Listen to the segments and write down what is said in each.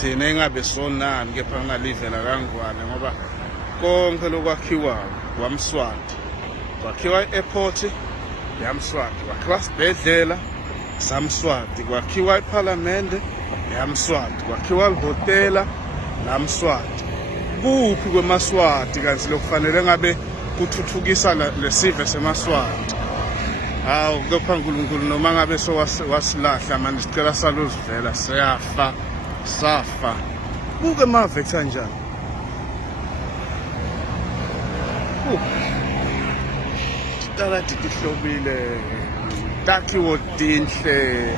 thina engabe sonani kepha kungalivela kangwane ngoba konke lokwakhiwayo kwaMswati, kwakhiwa i-airport yaMswati, kwakhiwa isibhedlela saMswati, kwakhiwa iphalamende yaMswati, kwakhiwa ihhotela laMswati. Kuphi kweMaswati kanti lokufanele ngabe kuthuthukisa lesive seMaswati? Hawu kepha uNkulunkulu noma ngabe wasilahla manje sicela saluzivela, safa. Buke emave kanjani. Itarati tihlobile, takhiwo tinhle,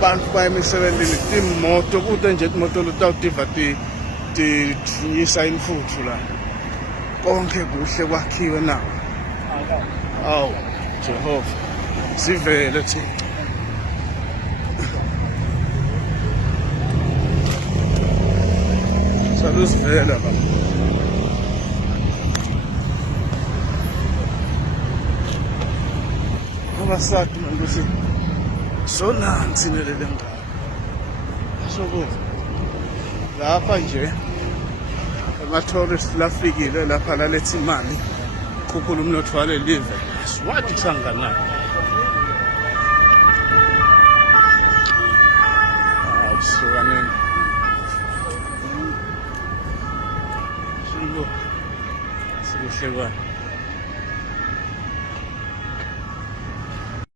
bantu baya emisebenzini, timoto kude nje imoto lutawutiva tiyisa imfuthu la. Konke kuhle kwakhiwe na. Awu Jehova sivele thina. Saluzivela ba. Abasati mandusi sonansi nelele ngalo. Sobo. Lapha nje ama-tourist lafikile lapha laletha imali khuphula umnotho wale live. Wathi kusanganani. Awusukaneni. Sikuhle kwani.